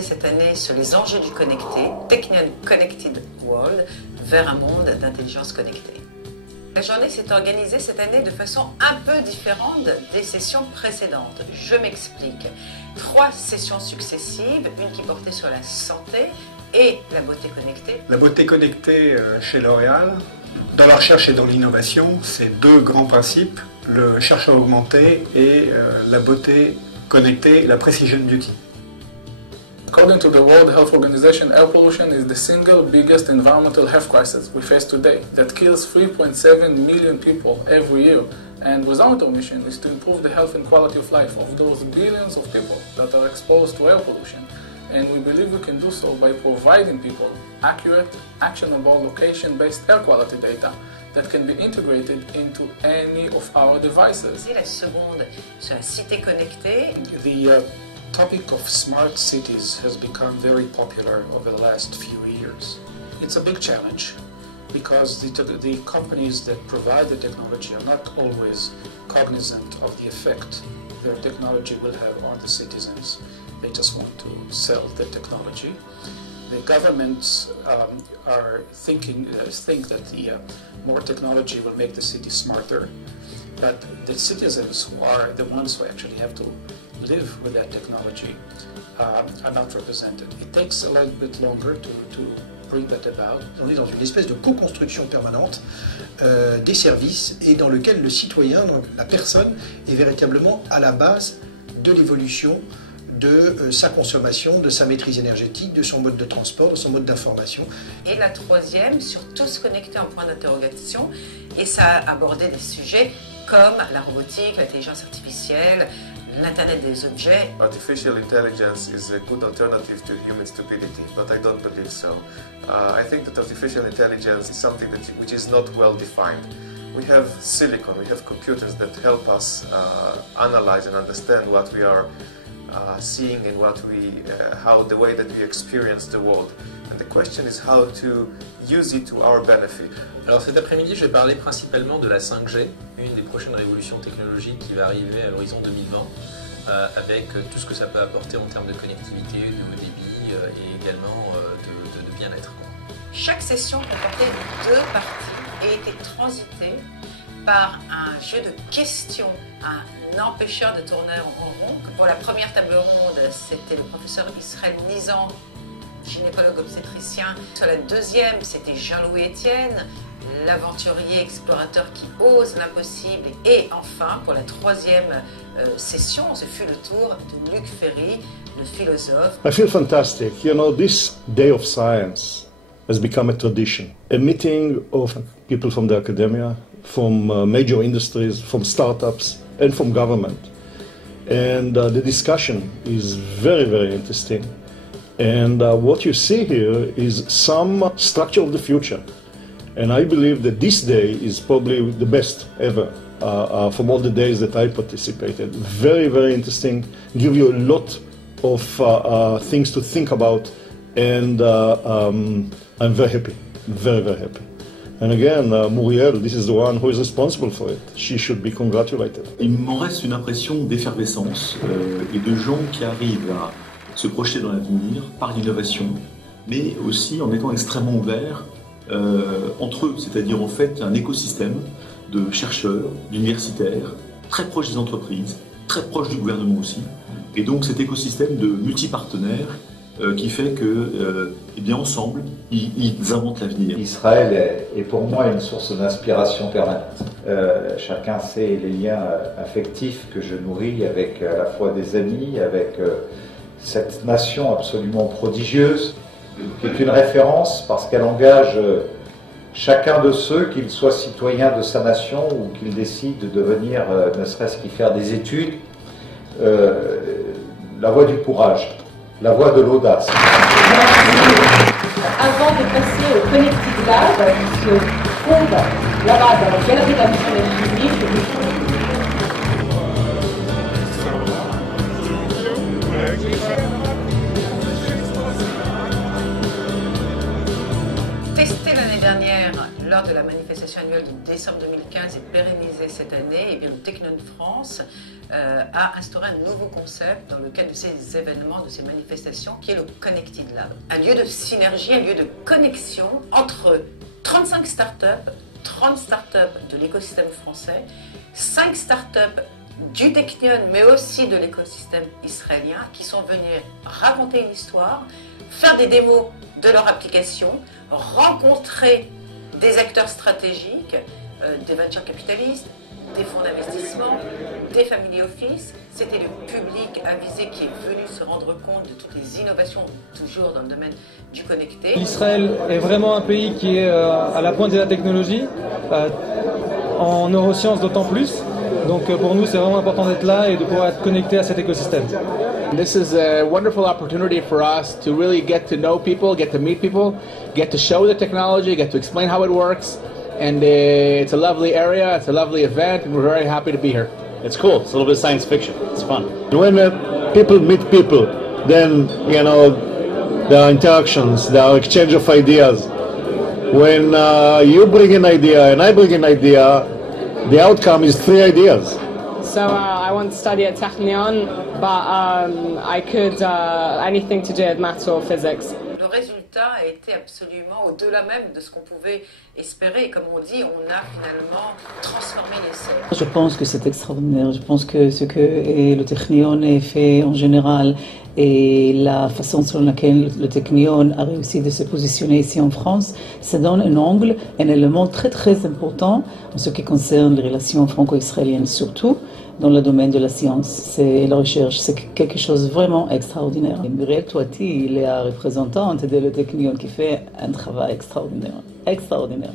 porté cette année sur les enjeux du connecté, Technion Connected World, vers un monde d'intelligence connectée. La journée s'est organisée cette année de façon un peu différente des sessions précédentes. Je m'explique. 3 sessions successives, une qui portait sur la santé et la beauté connectée. La beauté connectée chez L'Oréal, dans la recherche et dans l'innovation, c'est 2 grands principes, le chercheur augmenté et la beauté connectée, la precision beauty. According to the World Health Organization, air pollution is the single biggest environmental health crisis we face today that kills 3.7 million people every year. And without our mission is to improve the health and quality of life of those billions of people that are exposed to air pollution. And we believe we can do so by providing people accurate, actionable, location-based air quality data that can be integrated into any of our devices. Et la seconde sur la cité connectée. The topic of smart cities has become very popular over the last few years. It's a big challenge because the companies that provide the technology are not always cognizant of the effect their technology will have on the citizens. They just want to sell the technology. The governments think that the more technology will make the city smarter, but the citizens who are the ones who actually have to live with that technology are not represented. It takes a little bit longer to bring that about. On est dans une espèce de co-construction permanente des services et dans lequel le citoyen, donc la personne, est véritablement à la base de l'évolution de sa consommation, de sa maîtrise énergétique, de son mode de transport, de son mode d'information. Et la troisième, sur tous connectés en point d'interrogation, et ça a abordé des sujets comme la robotique, l'intelligence artificielle, l'Internet des objets. Artificial intelligence is a good alternative to human stupidity, but I don't believe so. I think that artificial intelligence is something which is not well defined. We have silicon, we have computers that help us analyze and understand what we are seeing and how the way that we experience the world. And the question is how to use it to our benefit. Alors cet après-midi, je vais parler principalement de la 5G, une des prochaines révolutions technologiques qui va arriver à l'horizon 2020, avec tout ce que ça peut apporter en termes de connectivité, de haut débit et également de bien-être. Chaque session comportait 2 parties et était transitée par un jeu de questions, un empêcheur de tourner en rond. Pour la première table ronde, c'était le professeur Israël Nizan, gynécologue obstétricien. Sur la deuxième, c'était Jean-Louis Etienne, l'aventurier explorateur qui ose l'impossible. Et enfin, pour la troisième session, ce fut le tour de Luc Ferry, le philosophe. I feel fantastic. You know, this day of science has become a tradition. A meeting of people from the academia, from major industries, from startups, and from government. And the discussion is very, very interesting. And what you see here is some structure of the future. And I believe that this day is probably the best ever from all the days that I participated. Very, very interesting. Give you a lot of things to think about. And I'm very happy, very, very happy. And again, Muriel, this is the one who is responsible for it. She should be congratulated. Il m'en reste une impression d'effervescence et de gens qui arrivent à se projeter dans l'avenir par l'innovation, mais aussi en étant extrêmement ouverts entre eux, c'est-à-dire en fait un écosystème de chercheurs, d'universitaires, très proches des entreprises, très proches du gouvernement aussi, et donc cet écosystème de multipartenaires qui fait que, eh bien, ensemble, ils inventent l'avenir. Israël est pour moi une source d'inspiration permanente. Chacun sait les liens affectifs que je nourris avec à la fois des amis, avec cette nation absolument prodigieuse, qui est une référence parce qu'elle engage chacun de ceux, qu'ils soient citoyens de sa nation ou qu'ils décident de devenir, ne serait-ce qu'y faire des études, la voie du courage. La voie de l'audace. Avant de passer au Connected Lab, qui se trouve là-bas dans la galerie d'Amsterdam Chimique, Testé l'année dernière lors de la manifestation annuelle de décembre 2015 et pérennisée cette année, eh bien, le Technion France a instauré un nouveau concept dans le cadre de ces événements, de ces manifestations, qui est le Connected Lab. Un lieu de synergie, un lieu de connexion entre 35 startups, 30 startups de l'écosystème français, 5 startups du Technion, mais aussi de l'écosystème israélien, qui sont venus raconter une histoire, faire des démos de leur application, rencontrer des acteurs stratégiques, des venture capitalistes, des fonds d'investissement, des family office. C'était le public avisé qui est venu se rendre compte de toutes les innovations, toujours dans le domaine du connecté. Israël est vraiment un pays qui est à la pointe de la technologie, en neurosciences d'autant plus. Donc pour nous, c'est vraiment important d'être là et de pouvoir être connecté à cet écosystème. This is a wonderful opportunity for us to really get to know people, get to meet people, get to show the technology, get to explain how it works. And it's a lovely area, it's a lovely event, and we're very happy to be here. It's cool. It's a little bit of science fiction. It's fun. When people meet people, then, you know, there are interactions, there are exchange of ideas. When you bring an idea and I bring an idea, the outcome is 3 ideas. So I want to study at Technion, but I could anything to do with maths or physics. Le résultat a été absolument au-delà même de ce qu'on pouvait espérer. Et comme on dit, on a finalement transformé l'essai. Je pense que c'est extraordinaire. Je pense que ce que le Technion fait en général et la façon sur laquelle le Technion a réussi de se positionner ici en France, ça donne un angle, un élément très très important en ce qui concerne les relations franco-israéliennes, surtout dans le domaine de la science et la recherche. C'est quelque chose de vraiment extraordinaire. Et Muriel Touati, il est la représentante de le Technion qui fait un travail extraordinaire. Extraordinaire.